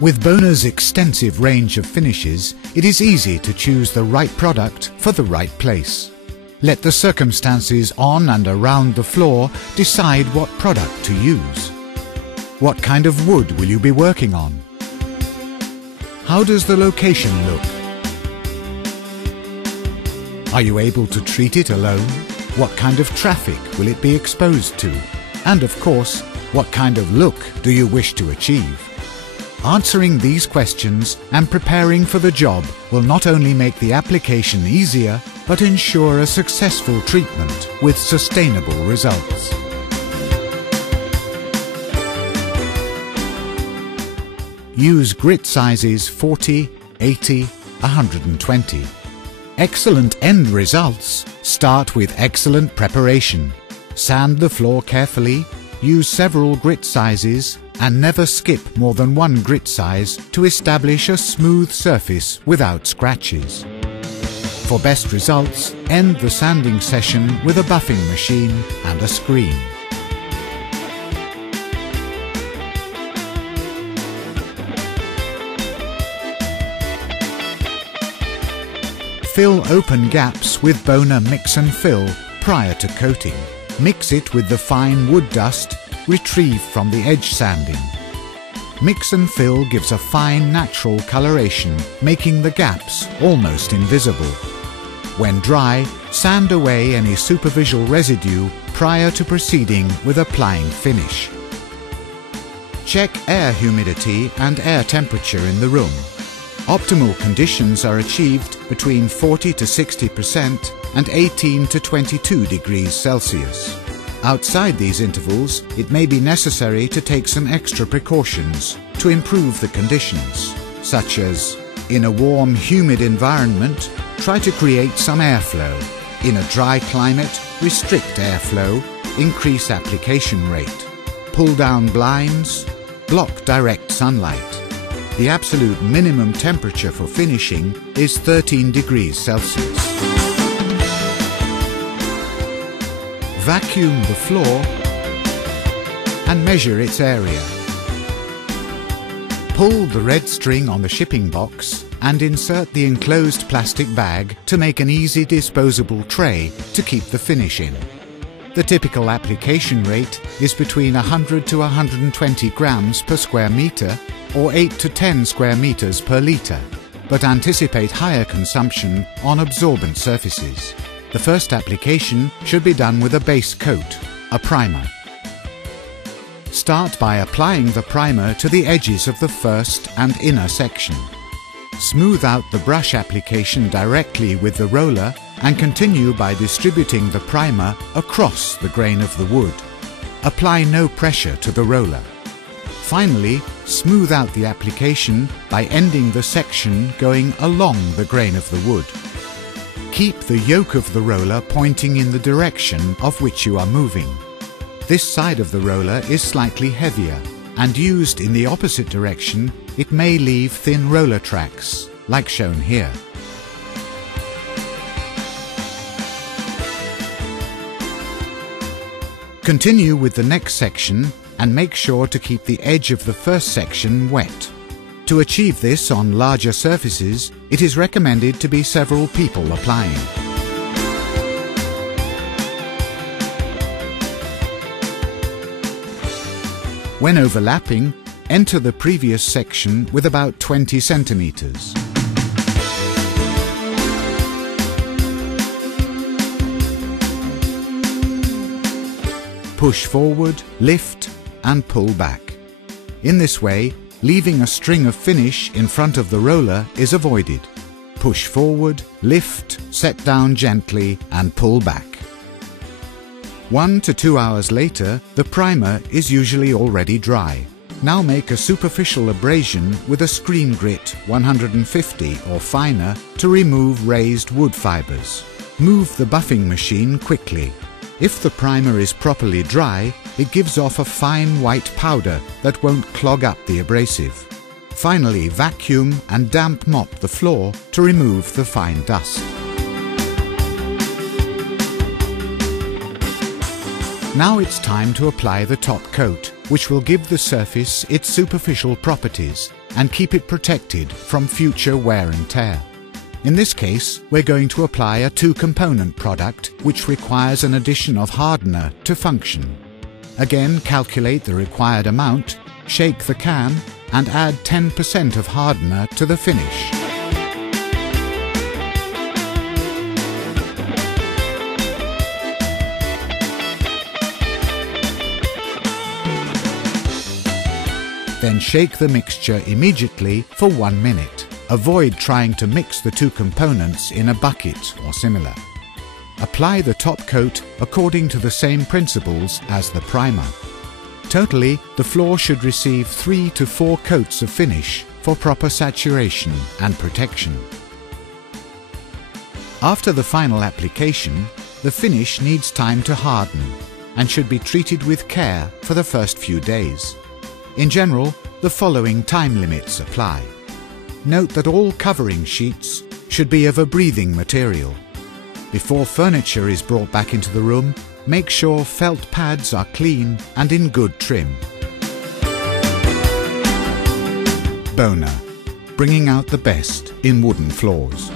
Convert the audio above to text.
With Bona's extensive range of finishes, it is easy to choose the right product for the right place. Let the circumstances on and around the floor decide what product to use. What kind of wood will you be working on? How does the location look? Are you able to treat it alone? What kind of traffic will it be exposed to? And of course, what kind of look do you wish to achieve? Answering these questions and preparing for the job will not only make the application easier, but ensure a successful treatment with sustainable results. Use grit sizes 40, 80, 120. Excellent end results start with excellent preparation. Sand the floor carefully, use several grit sizes, and never skip more than one grit size to establish a smooth surface without scratches. For best results, end the sanding session with a buffing machine and a screen. Fill open gaps with Bona Mix and Fill prior to coating. Mix it with the fine wood dust retrieved from the edge sanding. Mix and fill gives a fine natural coloration, making the gaps almost invisible. When dry, sand away any superficial residue prior to proceeding with applying finish. Check air humidity and air temperature in the room. Optimal conditions are achieved between 40 to 60% and 18 to 22 degrees Celsius. Outside these intervals, it may be necessary to take some extra precautions to improve the conditions, such as, in a warm, humid environment, try to create some airflow. In a dry climate, restrict airflow, increase application rate. Pull down blinds, block direct sunlight. The absolute minimum temperature for finishing is 13 degrees Celsius. Vacuum the floor and measure its area. Pull the red string on the shipping box and insert the enclosed plastic bag to make an easy disposable tray to keep the finish in. The typical application rate is between 100 to 120 grams per square meter or 8 to 10 square meters per litre, but anticipate higher consumption on absorbent surfaces. The first application should be done with a base coat, a primer. Start by applying the primer to the edges of the first and inner section. Smooth out the brush application directly with the roller and continue by distributing the primer across the grain of the wood. Apply no pressure to the roller. Finally, smooth out the application by ending the section going along the grain of the wood. Keep the yoke of the roller pointing in the direction of which you are moving. This side of the roller is slightly heavier, and used in the opposite direction, it may leave thin roller tracks, like shown here. Continue with the next section and make sure to keep the edge of the first section wet. To achieve this on larger surfaces, it is recommended to be several people applying. When overlapping, enter the previous section with about 20 centimeters. Push forward, lift, and pull back. In this way, leaving a string of finish in front of the roller is avoided. Push forward, lift, set down gently, and pull back. 1 to 2 hours later, the primer is usually already dry. Now make a superficial abrasion with a screen grit 150 or finer to remove raised wood fibers. Move the buffing machine quickly. If the primer is properly dry, it gives off a fine white powder that won't clog up the abrasive. Finally, vacuum and damp mop the floor to remove the fine dust. Now it's time to apply the top coat, which will give the surface its superficial properties and keep it protected from future wear and tear. In this case, we're going to apply a two-component product which requires an addition of hardener to function. Again, calculate the required amount, shake the can, and add 10% of hardener to the finish. Then shake the mixture immediately for 1 minute. Avoid trying to mix the two components in a bucket or similar. Apply the top coat according to the same principles as the primer. Totally, the floor should receive 3 to 4 coats of finish for proper saturation and protection. After the final application, the finish needs time to harden and should be treated with care for the first few days. In general, the following time limits apply. Note that all covering sheets should be of a breathing material. Before furniture is brought back into the room, make sure felt pads are clean and in good trim. Bona, bringing out the best in wooden floors.